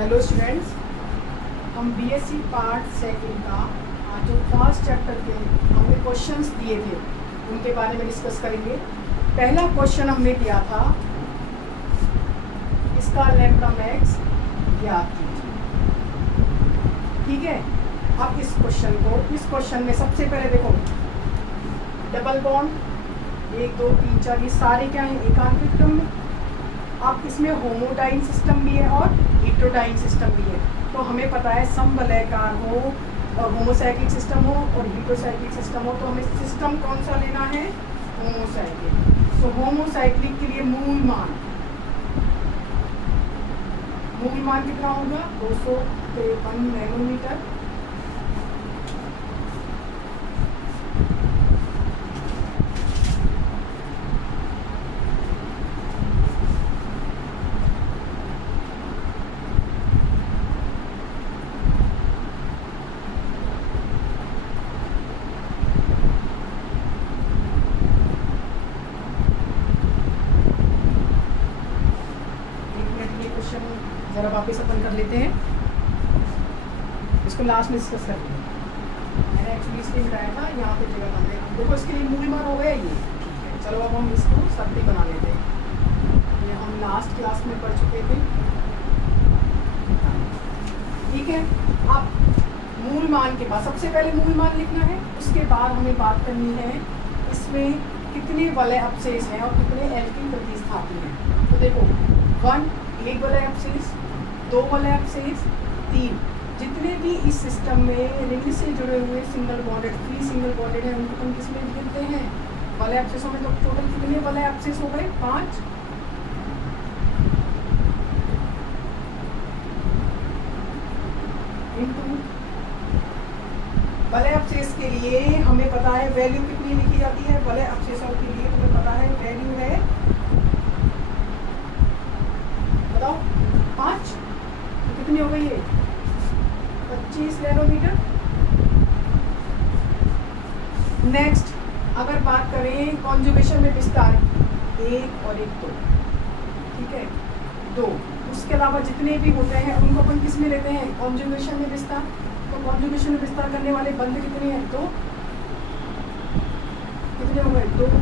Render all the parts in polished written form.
Hello students, हम BSc part second का जो फर्स्ट चैप्टर के हमने क्वेश्चंस दिए थे उनके बारे में डिस्कस करेंगे। पहला क्वेश्चन हमने दिया था, इसका लैम्डा मैक्स ज्ञात कीजिए। ठीक है, अब इस क्वेश्चन में सबसे पहले देखो, डबल बॉन्ड 1 2 3 4 ये सारे क्या हैं, एकांकित क्रम में। अब इसमें होमोडाइन सिस्टम भी है और हेटेरोडाइन सिस्टम भी है। तो हमें पता है समवलयकार हो और होमोसाइक्लिक सिस्टम हो और हेटेरोसाइक्लिक सिस्टम हो, तो हमें सिस्टम कौन सा लेना है, होमोसाइक्लिक। तो होमोसाइक्लिक के लिए मूल मान कितना होगा, 253 नैनोमीटर। जरा वापस अपन कर लेते हैं, इसको लास्ट में डिस्कस करते हैं। मैंने एक्चुअली इसलिए बताया था यहाँ पे जगह कम है। देखो इसके लिए मूल मान हो गया ये, ठीक है। चलो अब हम इसको सत्य बना लेते हैं। ये हम लास्ट क्लास में पढ़ चुके थे, ठीक है। अब मूल मान के बाद सबसे पहले मूल मान लिखना है, उसके बाद हमें बात करनी है इसमें कितने वलय अपशेष हैं और कितने एल्किल प्रतिस्थापी हैं। तो देखो 1 एक वलय अपशेष, 2 वलय अपशेष, 3 जितने भी इस सिस्टम में रिंग से जुड़े हुए सिंगल बॉन्डेड 3 सिंगल बॉन्डेड हैं, उनको हम किसमें गिनते हैं, वलय अपशेषों में। तो टोटल कितने वलय अपशेष हो गए, 5। इनटू वलय अपशेष के लिए हमें पता है वैल्यू कितनी लिखी जाती है, वलय अपशेषों के लिए हमें पता है वैल्यू है, बताओ 5। तो कितनी हो गई है, 25 नैनोमीटर। नेक्स्ट अगर बात करें कॉन्जुगेशन में विस्तार, 1 और 1 2, ठीक है 2। उसके अलावा जितने भी होते हैं उनको अपन किस में लेते हैं, कॉन्जुगेशन में विस्तार। तो कॉन्जुगेशन में विस्तार करने वाले बंध कितने हैं, 2। कितने हो गए, 2 ×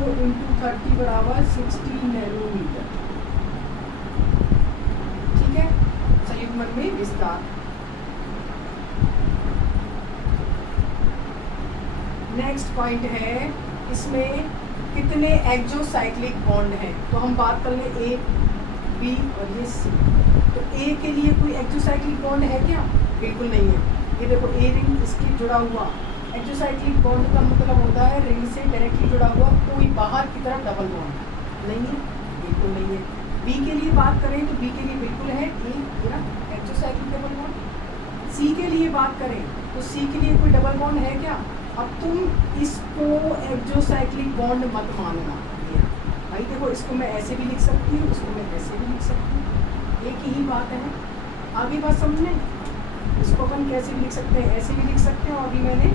30 बराबर 60 नैनोमीटर, ठीक है। संयुग्मन में विस्तार। नेक्स्ट पॉइंट है, इसमें कितने एक्सोसाइक्लिक बॉन्ड हैं। तो हम बात कर लें A, B और ये C। तो A के लिए कोई एक्सोसाइक्लिक बॉन्ड है क्या, बिल्कुल नहीं है। ये देखो A रिंग इसकी जुड़ा हुआ, एक्सोसाइक्लिक बॉन्ड का मतलब होता है रिंग से डायरेक्टली जुड़ा हुआ कोई बाहर की तरफ डबल बॉन्ड नहीं है, बिल्कुल नहीं है। B के लिए बात करें तो B के लिए बिल्कुल है, एक्सोसाइक्लिक डबल बॉन्ड। C के लिए बात करें तो C के लिए कोई डबल बॉन्ड है क्या। अब तुम इसको एक्सोसाइक्लिक बॉन्ड मत मानना भाई। देखो इसको मैं ऐसे भी लिख सकती हूँ, इसको मैं ऐसे भी लिख सकती हूँ, एक ही बात है। आगे बात समझने, इसको अपन कैसे भी लिख सकते हैं, ऐसे भी लिख सकते हैं। और अभी मैंने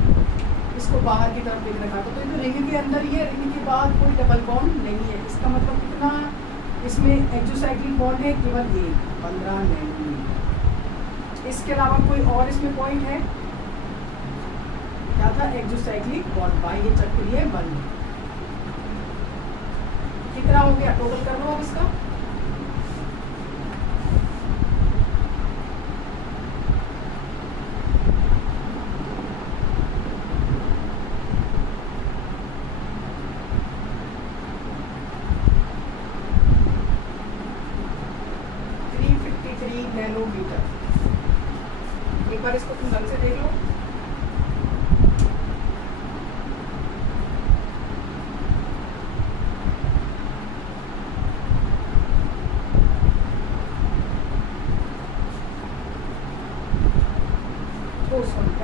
इसको बाहर की तरफ लिख रखा था, तो रिंग के अंदर ही है, रिंग के बाद कोई डबल बॉन्ड नहीं है। इसका मतलब कितना इसमें एक्सोसाइक्लिक बॉन्ड है, केवल 1, 15 नैनोमीटर। इसके अलावा कोई और इसमें पॉइंट है, क्या था, एक्सोसाइक्लिक बॉन्ड बाह्य चक्रीय बंध। कितना हो गया, टोटल कर लो अब इसका। नैनोमीटर। एक बार इसको तुम ढंग से देख लो।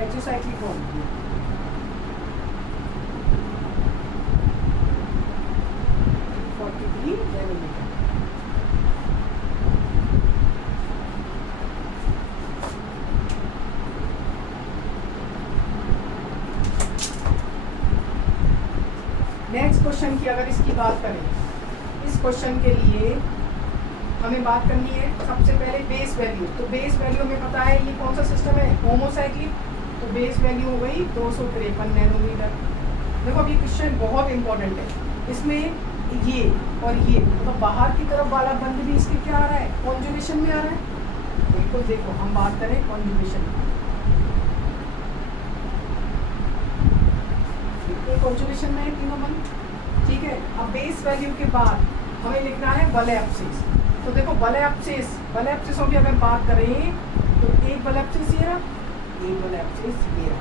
Exocyclic bond 43 nanometre. Next question की अगर इसकी बात करें, इस क्वेश्चन के लिए हमें बात करनी है सबसे पहले बेस वैल्यू। तो बेस वैल्यू हमें पता है ये कौन सा सिस्टम है, होमोसाइक्लिक। तो बेस वैल्यू हो गई 253 नैनोमीटर। देखो अभी क्वेश्चन बहुत इंपॉर्टेंट है, इसमें ये और ये मतलब बाहर की तरफ वाला बंद भी इसके क्या आ रहा है, कॉन्जुगेशन में आ रहा है। बिल्कुल देखो हम बात करें कॉन्जुगेशन की, कॉन्जुगेशन में है तीनों बंद, ठीक है। अब बेस वैल्यू के बाद हमें लिखना है वलय अब्सिस। तो देखो वलय अब्सिसों की अगर बात करें तो एक वलय अब्सिस ये रहा, एक वलय अब्सिस ये रहा।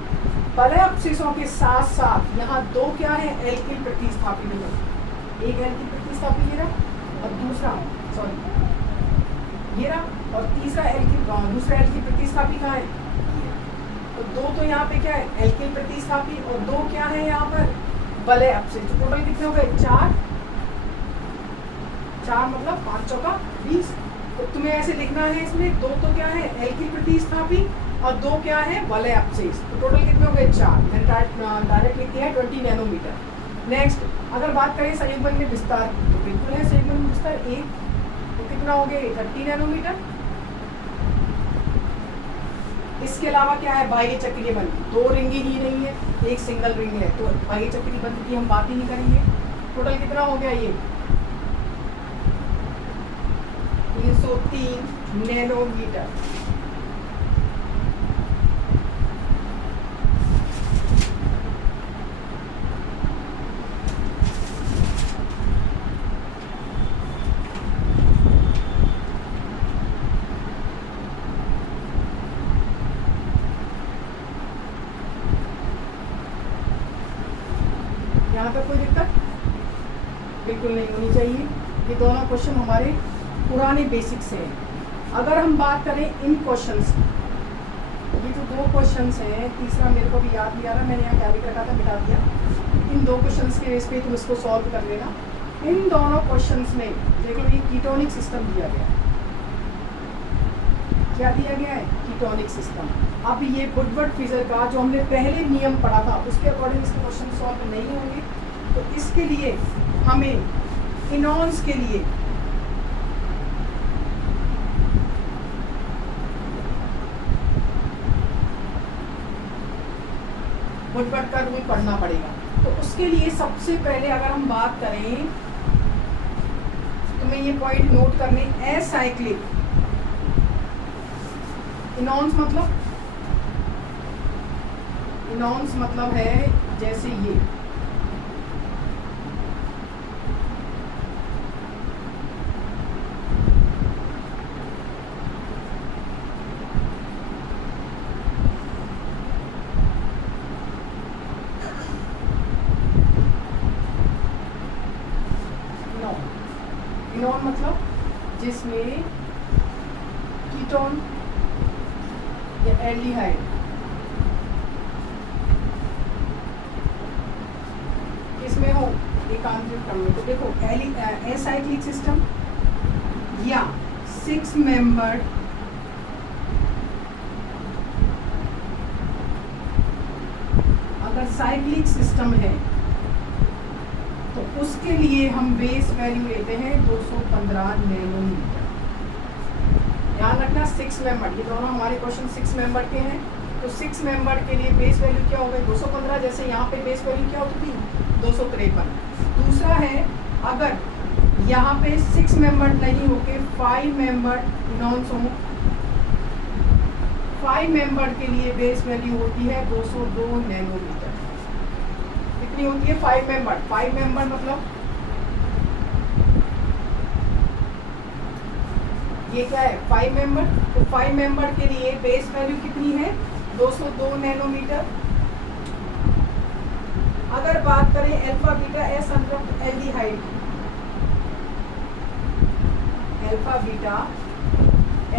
वलय अब्सिसों के साथ साथ यहाँ दो क्या है, एल्किल प्रतिस्थापी भी है। एक एल्किल प्रतिस्थापी ये रहा और दूसरा ये रहा, और तीसरा दूसरा एल्किल प्रतिस्थापी कहाँ है, तो दो तो यहाँ पे क्या है एल्किल प्रतिस्थापी और दो क्या है यहाँ पर वलय अब्सिस। तो टोटल कितने हो गए, चार मतलब 5 चौका 20। तो तुम्हें ऐसे लिखना है इसमें दो तो क्या है एल्किल प्रतिस्थापी और दो क्या है वलय अब्सिस। तो टोटल कितने हो गए 4। मैंने डायरेक्ट लिख दिया है 20 नैनोमीटर। नेक्स्ट अगर बात करें संयुग्मन में विस्तार, तो बिल्कुल है संयुग्मन में विस्तार 1, तो कितना हो गया 30 नैनोमीटर। इसके अलावा क्या है बाह्य चक्रीय बंध, 2 रिंगी ही नहीं है, एक सिंगल रिंग है, तो बाह्य चक्रीय बंध की हम बात ही नहीं करेंगे। टोटल कितना हो गया ये 303 नैनोमीटर। यहाँ तक कोई दिक्कत बिल्कुल नहीं होनी चाहिए। ये दोनों क्वेश्चन हमारे पुराने बेसिक से हैं। अगर हम बात करें इन क्वेश्चंस, ये जो 2 क्वेश्चंस हैं, तीसरा मेरे को भी याद नहीं आ रहा, मैंने यहाँ क्या लिख रखा था मिटा दिया। इन 2 क्वेश्चंस के बेस पे तुम इसको सॉल्व कर लेना। इन दोनों क्वेश्चंस में देख लो ये कीटोनिक सिस्टम दिया गया है। क्या दिया गया है, कीटोनिक सिस्टम। अब ये वुडवर्ड-फिशर का जो हमने पहले नियम पढ़ा था उसके अकॉर्डिंग इसके क्वेश्चन सॉल्व नहीं होंगे। तो इसके लिए हमें इनॉन्स के लिए वुडवर्ड का रूल पढ़ना पड़ेगा। तो उसके लिए सबसे पहले अगर हम बात करें तो मैं ये पॉइंट नोट करने, एसाइक्लिक इनॉन्स मतलब है जैसे ये इनॉन मतलब जिसमें कीटोन या एल्डिहाइड इसमें हो एकांतरित क्रम में। तो देखो एसाइक्लिक सिस्टम या 6 मेंबर्ड अगर साइक्लिक सिस्टम है तो उसके लिए हम बेस वैल्यू लेते हैं 215 नैनोमीटर। ध्यान रखना 6 मेंबर, ये दोनों हमारे क्वेश्चन 6 मेंबर के हैं। तो 6 मेंबर के लिए बेस वैल्यू क्या हो गई 215, जैसे यहाँ पे बेस वैल्यू क्या होती थी 253। दूसरा है अगर यहाँ पे 6 मेंबर नहीं होके 5 मेंबर इनॉन्स हो, 5 मेंबर के लिए बेस वैल्यू होती है 202 नैनोमीटर। कितनी होती है 5 मेंबर, 5 मेंबर मतलब ये क्या है 5 मेंबर। तो 5 मेंबर के लिए बेस वैल्यू कितनी है 202 नैनोमीटर। अगर बात करें अल्फा बीटा असंतृप्त एल्डिहाइड, अल्फा बीटा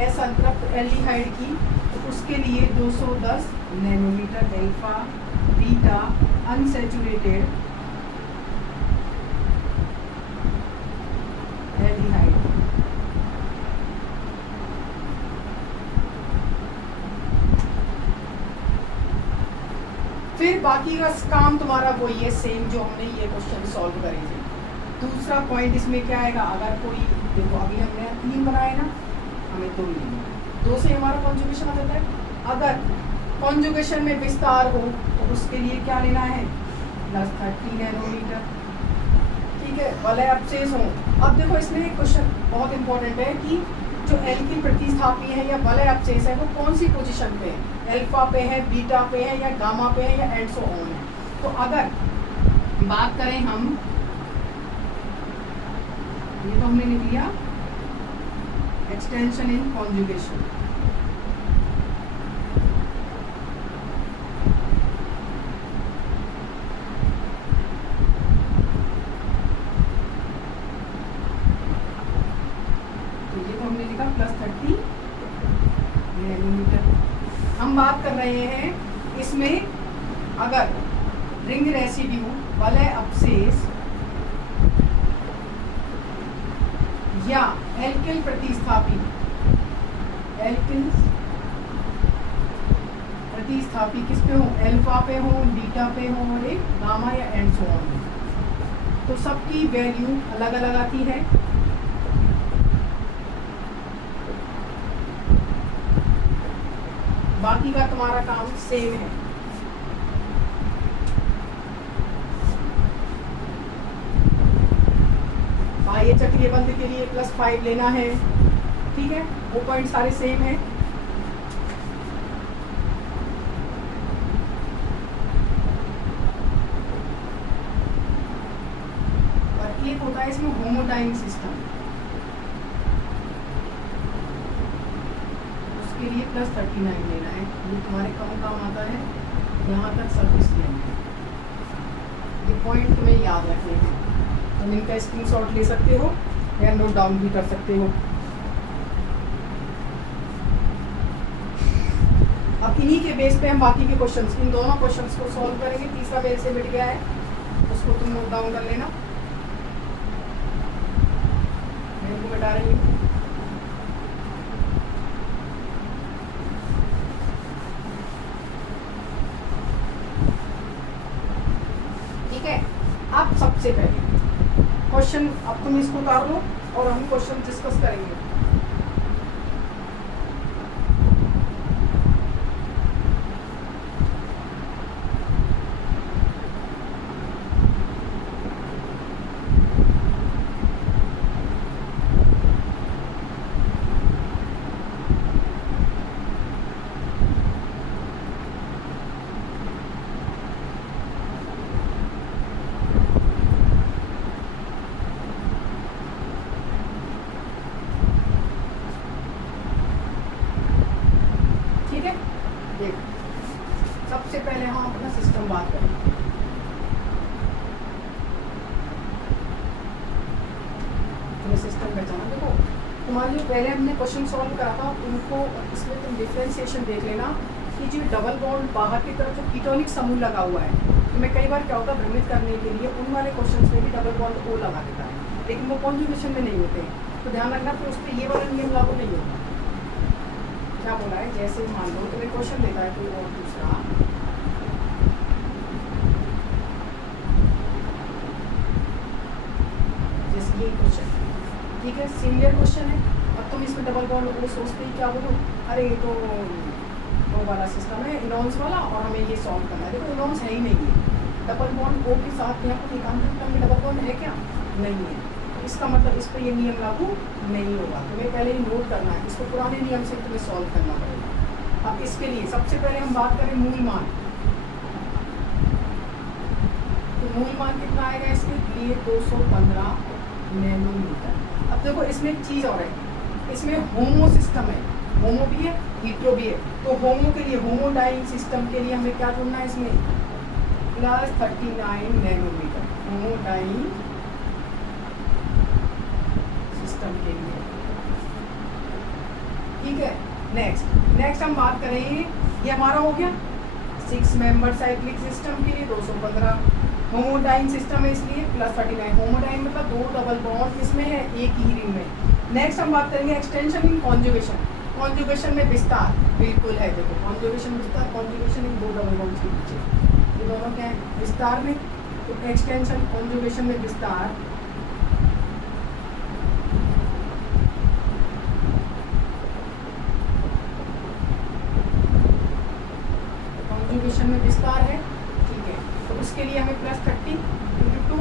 असंतृप्त एल्डिहाइड की, तो उसके लिए 210 nanometre alpha beta unsaturated aldehyde. फिर बाकी का काम तुम्हारा वही है सेम जो हमने ये क्वेश्चन सॉल्व करे थे। दूसरा पॉइंट इसमें क्या आएगा, अगर कोई देखो अभी हमने 3 बनाए ना, हमें 2 लेना है, 2 से हमारा कॉन्जुगेशन आ जाता है। अगर कॉन्जुगेशन में विस्तार हो तो उसके लिए क्या लेना है, +30 नैनोमीटर। ठीक है, वलय अपचेस हो। अब देखो इसमें एक क्वेश्चन बहुत इंपॉर्टेंट है कि जो एल्किल प्रतिस्थापी है या वलय अपचेस है वो कौन सी पोजीशन पे है, अल्फा पे है, बीटा पे है या गामा पे है या एंड सो ऑन है। तो अगर बात करें हम, ये तो हमने लिख लिया एक्सटेंशन इन कॉन्जुगेशन। तो ये तो हमने लिखा +30 नैनोमीटर। हम बात कर रहे हैं इसमें अगर रिंग रेसिड्यू वलय अपचेस या एल्किल प्रतिस्थापी, एल्किल प्रतिस्थापी किस पे हो, अल्फा पे हो, बीटा पे हो और एक गामा या एंड सो ऑन। तो सबकी वैल्यू अलग अलग आती है। बाकी का तुम्हारा काम सेम है। बाह्य चक्रीय बंध के लिए +5 लेना है। ठीक है, वो पॉइंट सारे सेम है। और एक होता है इसमें होमोडाइन सिस्टम, उसके लिए +39 लेना है। ये तुम्हारे कम काम आता है, यहाँ तक सर्विस लेना है। ये पॉइंट तुम्हें याद रखने हैं, तुम इनका स्क्रीनशॉट ले सकते हो या नोट डाउन भी कर सकते हो। अब इन्हीं के बेस पे हम बाकी के क्वेश्चंस, इन दोनों क्वेश्चंस को सॉल्व करेंगे। तीसरा बेल से मिट गया है, उसको तुम नोट डाउन कर लेना। मैं इनको मिटा रही हूँ। ठीक है, अब सबसे पहले क्वेश्चन, अब तुम इसको उतार लो और हम क्वेश्चन डिस्कस करेंगे। सबसे पहले हम अपना सिस्टम बात करें। तुम्हें सिस्टम पहचाना, देखो तुम्हारे जो पहले हमने क्वेश्चन सॉल्व करा था उनको, इसमें तुम डिफरेंशिएशन देख लेना कि जो डबल बॉन्ड बाहर की तरफ जो कीटोनिक समूह लगा हुआ है, तो मैं कई बार क्या होता है भ्रमित करने के लिए उन वाले क्वेश्चन में भी डबल बॉन्ड ओ लगा देता है, लेकिन वो कॉन्जुगेशन में नहीं होते हैं। तो ध्यान रखना, फिर उस पर ये वाला नियम लागू नहीं होगा। क्या बोला है, जैसे मान लो तुम्हें क्वेश्चन देता है कोई और दूसरा, जैसे ये क्वेश्चन, ठीक है, सिमिलर क्वेश्चन है। अब तुम इसमें डबल बॉन्ड वो सोचते ही क्या बोलो, अरे ये तो वो वाला सिस्टम है इनॉन्स वाला और हमें ये सॉल्व करना है। देखो इनॉन्स है ही नहीं है, डबल बॉन्ड ओ के साथ यहाँ पर एकांतर क्रम में डबल बॉन्ड है क्या, नहीं है। इसका मतलब इस पर ये नियम लागू नहीं होगा। तुम्हें पहले ही नोट करना है, इसको पुराने नियम से तुम्हें सॉल्व करना पड़ेगा। अब इसके लिए सबसे पहले हम बात करें मूल मान, तो मूल मान कितना आएगा इसके लिए, 215 नैनोमीटर। अब देखो इसमें एक चीज़ और है, इसमें होमो सिस्टम है, होमो भी है हीट्रो भी है। तो होमो के लिए, होमोडाइन सिस्टम के लिए हमें क्या ढूंढना है, इसमें +39 नैनोमीटर होमोडाइन सिस्टम के लिए। ठीक है, नेक्स्ट हम बात करें, ये हमारा हो गया 6 मेंबर साइक्लिक सिस्टम के लिए 215। होमोडाइन सिस्टम है इसलिए +39। होमोडाइन मतलब 2 डबल बॉन्ड किसमें है, एक ही रिंग में। नेक्स्ट हम बात करेंगे एक्सटेंशन इन कॉन्जुगेशन। कॉन्जुगेशन में विस्तार बिल्कुल है, देखो कॉन्जुगेशन विस्तार, कॉन्जुगेशन इन 2 डबल बॉन्ड्स के पीछे, ये दोनों क्या है विस्तार में। तो एक्सटेंशन कॉन्जुगेशन में विस्तार उसके लिए हमें प्लस 30 × 2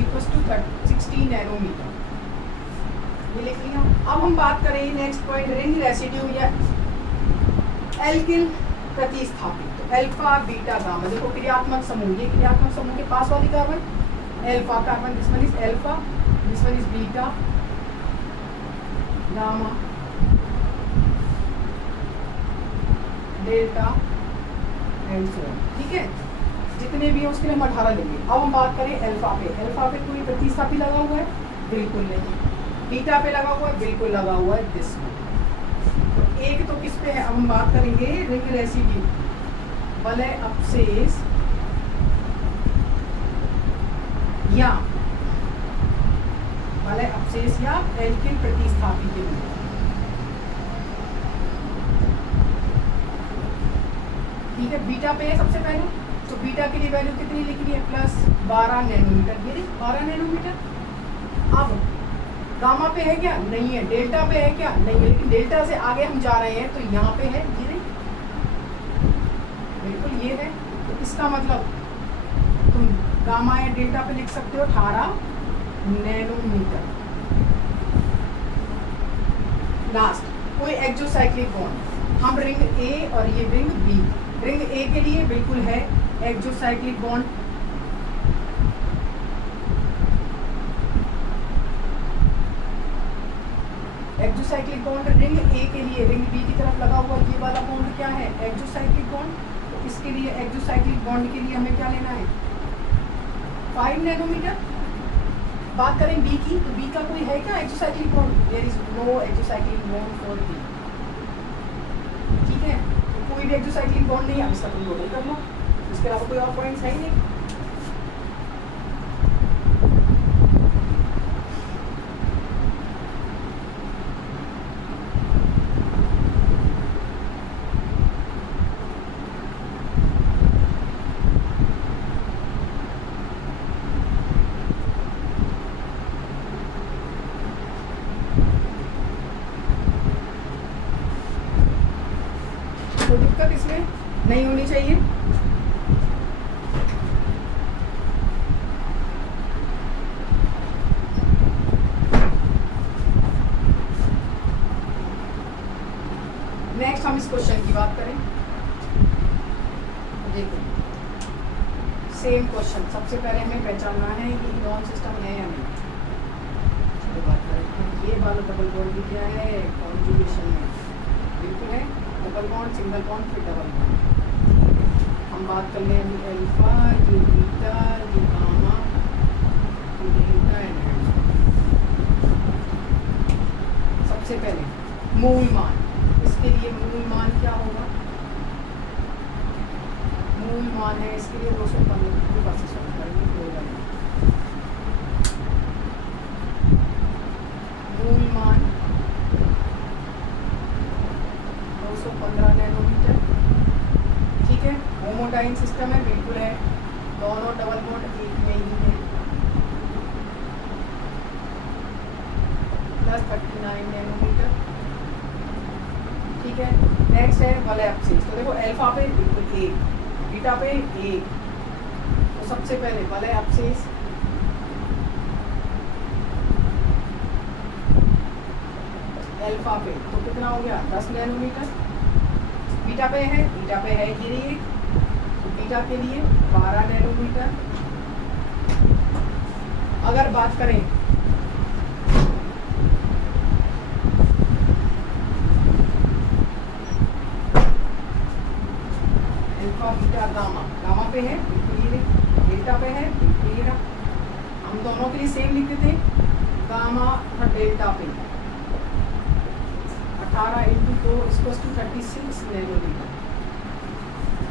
= 60 नैनोमीटर, ये लिख लिया। अब हम बात करें नेक्स्ट पॉइंट, रिंग रेसिड्यू या एल्किल प्रतिस्थापी। तो अल्फा बीटा गामा, देखो क्रियात्मक समूह, ये क्रियात्मक समूह के पास वाली carbon alpha carbon, this one is alpha, this one is beta, gamma, delta and so on, ठीक है। जितने भी हैं उसके लिए हम 18 लेंगे। अब हम बात करें अल्फा पे, अल्फा पे कोई प्रतिस्थापी लगा हुआ है? बिल्कुल नहीं। बीटा पे लगा हुआ है? बिल्कुल लगा हुआ है, दिस वन। तो एक तो किस पे है, अब हम बात करेंगे रिंग रेसिड्यू, वलय अपशेष या वलय अपशेष या एल्किल प्रतिस्थापी के लिए। ठीक है, बीटा पे है सबसे पहले, तो बीटा के लिए वैल्यू कितनी लिखनी है? प्लस 12 नैनोमीटर, ये 12 नैनोमीटर। अब गामा पे है क्या? नहीं है। डेल्टा पे है क्या? नहीं है। लेकिन डेल्टा से आगे हम जा रहे हैं, तो यहाँ पे है, ये नहीं, बिल्कुल ये है। तो इसका मतलब तुम गामा या डेल्टा पे लिख सकते हो 18 नैनोमीटर। लास्ट, कोई एक्सोसाइक्लिक बॉन्ड, हम रिंग ए और ये रिंग बी, रिंग ए के लिए बिल्कुल है exocyclic bond, exocyclic bond ring A के लिए, रिंग बी की तरफ लगा हुआ ये वाला बॉन्ड क्या है? Exocyclic bond. तो इसके लिए एक्सोसाइक्लिक बॉन्ड के लिए हमें क्या लेना है? 5 नैनोमीटर। बात करें बी की, तो बी का कोई है क्या exocyclic bond? There is no exocyclic bond for B, ठीक है। तो कोई भी एक्सोसाइक्लिक बॉन्ड नहीं है, इसका तुम टोटल कर लो, इसके अलावा कोई और पॉइंट्स है ही नहीं। तो दिक्कत इसमें नहीं होनी चाहिए। नेक्स्ट हम इस क्वेश्चन की बात करें, देखो सेम क्वेश्चन। सबसे पहले हमें पहचानना है कि इनॉन सिस्टम है या नहीं। चलो बात करें, ये वाला डबल बॉन्ड भी क्या है? कॉन्जुगेशन में बिल्कुल है। डबल बॉन्ड, सिंगल बॉन्ड, फिर डबल बॉन्ड। हम बात कर लें अल्फा, ये बीटा, ये गामा, ये डेल्टा एंड सबसे पहले मूल मान, इसके लिए मूल मान क्या होगा? मूल मान है इसके लिए 215 के पास से सॉल्व करेंगे, होगा मूल मान 215 नैनोमीटर, ठीक है। होमोडाइन सिस्टम है, बिल्कुल है। दोनों डबल बॉन्ड एक में ही है, प्लस 39 नैनोमीटर, ठीक है। नेक्स्ट है वलय अपशेष। तो देखो अल्फा पे बिल्कुल 1, बीटा पे 1, तो सबसे पहले वलय अपशेष अल्फा पे तो कितना हो गया? 10 नैनोमीटर। बीटा पे है, बीटा पे है ये, तो बीटा के लिए 12 नैनोमीटर। अगर बात करें अल्फा बीटा गामा, गामा पे है बिल्कुल ये, डेल्टा पे है बिल्कुल ये, हम दोनों के लिए सेम लिखते थे। गामा और डेल्टा पे 18 × 2 = 36 नैनोमीटर।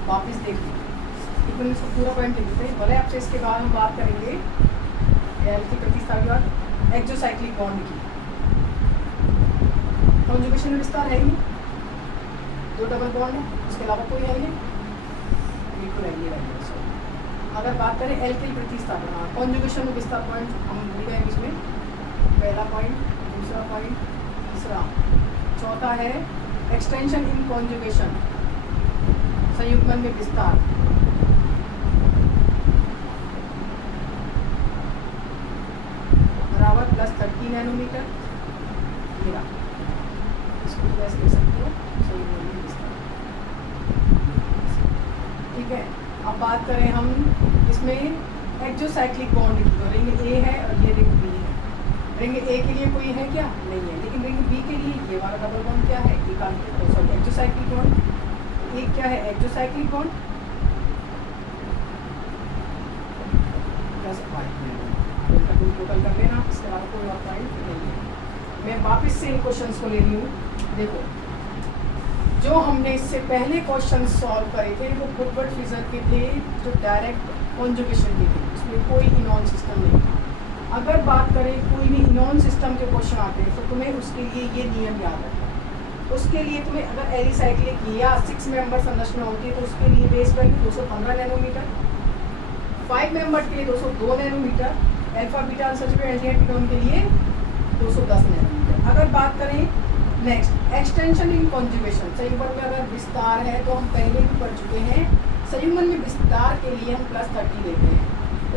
वापिस देखिए, इतना इसको पूरा पॉइंट लिखते हैं। भले आपसे इसके बाद हम बात करेंगे एल्किल प्रतिस्थापी और एक्सोसाइक्लिक बॉन्ड की। कॉन्जुगेशन में विस्तार है ही नहीं, 2 डबल बॉन्ड है, उसके अलावा कोई है ही नहीं, बिल्कुल है ये रहेगा। अगर बात करें एल्किल प्रतिस्थापन, कॉन्जुगेशन में विस्तार पॉइंट हम भूल गए इसमें, पहला पॉइंट, दूसरा पॉइंट, तीसरा, चौथा है एक्सटेंशन इन कॉन्जुगेशन, संयुग्मन में विस्तार, 30 नैनोमीटर। मेरा इसको तो ऐसे लिख सकते हो, संयुग्मन विस्तार। ठीक है, अब बात करें हम इसमें एक्सोसाइक्लिक बॉन्ड की, तो रिंग ए है और ये रिंग बी है। रिंग ए के लिए कोई है क्या? नहीं है, लेकिन रिंग बी के लिए ये वाला डबल बॉन्ड क्या है? Exocyclic bond. एक क्या है? एक्सोसाइक्लिक बॉन्ड टोटल कर लेना, इसके अलावा कोई और पॉइंट नहीं है। मैं वापस से इन क्वेश्चंस को ले रही हूँ। देखो, जो हमने इससे पहले क्वेश्चन सॉल्व करे थे वो वुडवर्ड फ्रीजर के थे, जो डायरेक्ट कॉन्जुगेशन के थे, उसमें कोई इनॉन सिस्टम नहीं था। अगर बात करें कोई भी इनॉन सिस्टम के क्वेश्चन आते हैं तो तुम्हें उसके लिए ये नियम याद रखना है। उसके लिए तुम्हें अगर एलिसाइक्लिक या 6 मेंबर संरचना होती है तो उसके लिए बेस वैल्यू 215 नैनोमीटर, 5 मेंबर के लिए 202 nanometre, alpha beta unsaturated aldehyde ketone के लिए 210 नैनोमीटर। अगर बात करें नेक्स्ट एक्सटेंशन इन कॉन्जुगेशन, संयुग्मन में अगर विस्तार है तो हम पहले भी पढ़ चुके हैं, संयुग्मन में विस्तार के लिए हम +30 लेते हैं।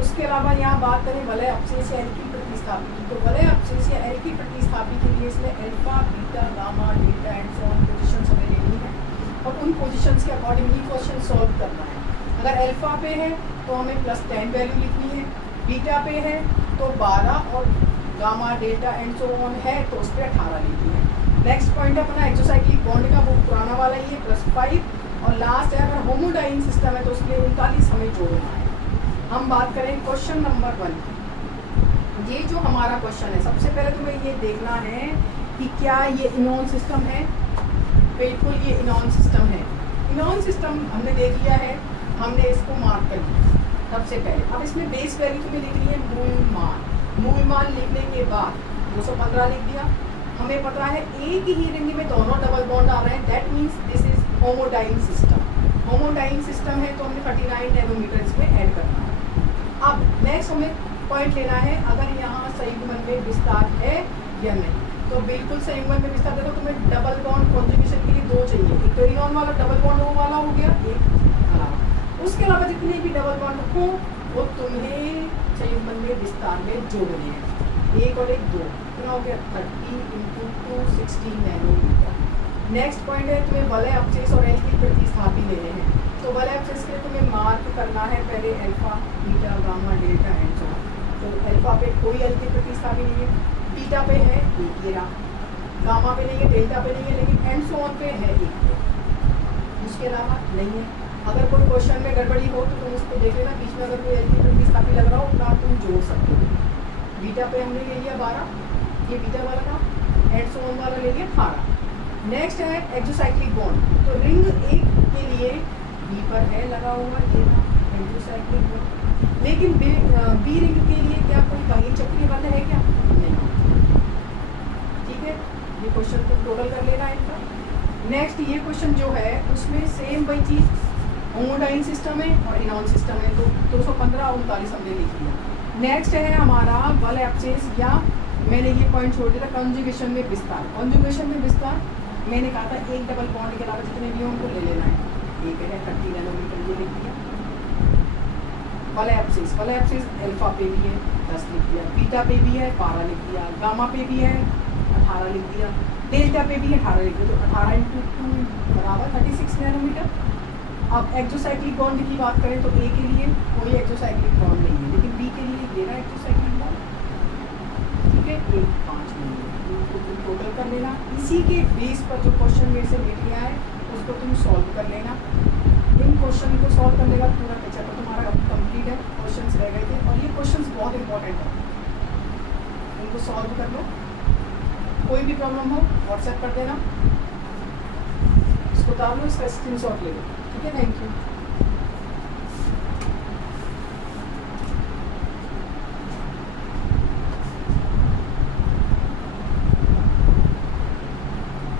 उसके अलावा यहाँ बात करें वलय अपशिष्ट या एल्की प्रतिस्थापी की, तो वलय अपशिष्ट या एल्की प्रतिस्थापी के लिए इसमें alpha beta gamma delta and so on positions हमें लेनी है और उन पोजीशंस के अकॉर्डिंगली क्वेश्चन सॉल्व करना है। अगर अल्फा पे है तो हमें +10 वैल्यू लिखनी है, बीटा पे है तो 12 और gamma delta and so on है तो उस पर 18 लिखनी है। नेक्स्ट पॉइंट है अपना एक्सोसाइक्लिक बॉन्ड का, वो पुराना वाला ही है +5 और लास्ट है अगर होमोडाइन सिस्टम है तो उसके लिए 39 हमें जोड़ना है। हम बात करें क्वेश्चन नंबर 1। ये जो हमारा क्वेश्चन है, सबसे पहले तुम्हें ये देखना है कि क्या ये इनॉन सिस्टम है। बिल्कुल ये इनॉन सिस्टम है। इनॉन सिस्टम हमने देख लिया है, हमने इसको मार्क कर दिया सबसे पहले। अब इसमें बेस वैल्यू तुम्हें लिखनी है मूल मान। मूल मान लिखने के बाद 215 लिख दिया। हमें पता है एक ही रिंग में दोनों डबल बॉन्ड आ रहे हैं, that means this is homodiene system. Homodiene system है तो हमने 39 नैनोमीटर इसमें ऐड करना है। अब नेक्स्ट हमें पॉइंट लेना है, अगर यहाँ संयुग्मन में विस्तार है या नहीं, तो बिल्कुल संयुग्मन में विस्तार। देखो तुम्हें डबल बॉन्ड कॉन्जुगेशन के लिए 2 चाहिए, एक तो इनॉन वाला डबल बॉन्ड वो वाला हो गया, एक अलावा। उसके अलावा जितने भी डबल बॉन्ड हो वो तुम्हें संयुग्मन में विस्तार में जोड़ने हैं, एक और एक 2, कितना हो गया 30 × 2 16 नैनोमीटर। नेक्स्ट पॉइंट है तुम्हें वलय अपशिष्ट और एल्की प्रतिस्थापी लेने हैं, तो वलय अपशिष्ट के लिए तुम्हें मार्क करना है पहले alpha beta gamma delta and so on. तो अल्फा पे कोई एल्की प्रतिस्थापी नहीं है, बीटा पे है एक ये रहा, गामा पे नहीं है, डेल्टा पे नहीं है, लेकिन एंड सो ऑन पे है एक पे, उसके अलावा नहीं है। अगर कोई क्वेश्चन में गड़बड़ी हो तो तुम उसको देख लेना, बीच में अगर कोई एल्की प्रतिस्थापी लग रहा हो उतना तुम जोड़ सकते हो। बीटा पे हमने ले लिया 12, ये बीटा वाला था, एंड सो ऑन वाला ले लिया 18। नेक्स्ट है एक्सोसाइक्लिक बॉन्ड, तो रिंग एक के लिए बी पर है लगा हुआ ये ना एक्सोसाइक्लिक बॉन्ड, लेकिन बी रिंग के लिए क्या कोई बाह्य चक्रीय बंध है क्या? नहीं। ठीक है, ये क्वेश्चन को टोटल कर लेना है इनका। नेक्स्ट ये क्वेश्चन जो है उसमें सेम वही चीज़, होमोडाइन सिस्टम है और इनॉन सिस्टम है, तो 215 और 39 हमने लिख लिया। नेक्स्ट है हमारा वलय अपशिष्ट, या मैंने ये पॉइंट छोड़ दिया था कॉन्जुगेशन में विस्तार। कॉन्जुगेशन में विस्तार मैंने कहा था एक डबल बॉन्ड के अलावा जितने भी हों उनको ले लेना है। एक है 30 नैनोमीटर ये लिख दिया। वलय अपशिष्ट अल्फा पे भी है 10 लिख दिया, बीटा पे भी है 12 लिख दिया, गामा पे भी है 18 लिख दिया, डेल्टा पे भी है 18 लिख दिया, तो 18 × 2 बराबर 36 नैनोमीटर। अब एक्सोसाइक्लिक बॉन्ड की बात करें तो ए के लिए कोई एक्सोसाइक्लिक बॉन्ड नहीं है, लेकिन बी के लिए ये रहा एक्सोसाइक्लिक बॉन्ड। ठीक है, 1 5 नहीं है, तो टोटल कर लेना। इसी के बेस पर जो क्वेश्चन मेरे से ले लिया है उसको तुम सॉल्व कर लेना। इन क्वेश्चन को सॉल्व करने का पूरा चैप्टर तुम्हारा कंप्लीट है। क्वेश्चंस रह गए थे और ये क्वेश्चंस बहुत इंपॉर्टेंट है, इनको सॉल्व कर लो। कोई भी प्रॉब्लम हो व्हाट्सएप कर देना, इसको उतार लो, इसका स्क्रीनशॉट ले लो। ठीक है, थैंक यू।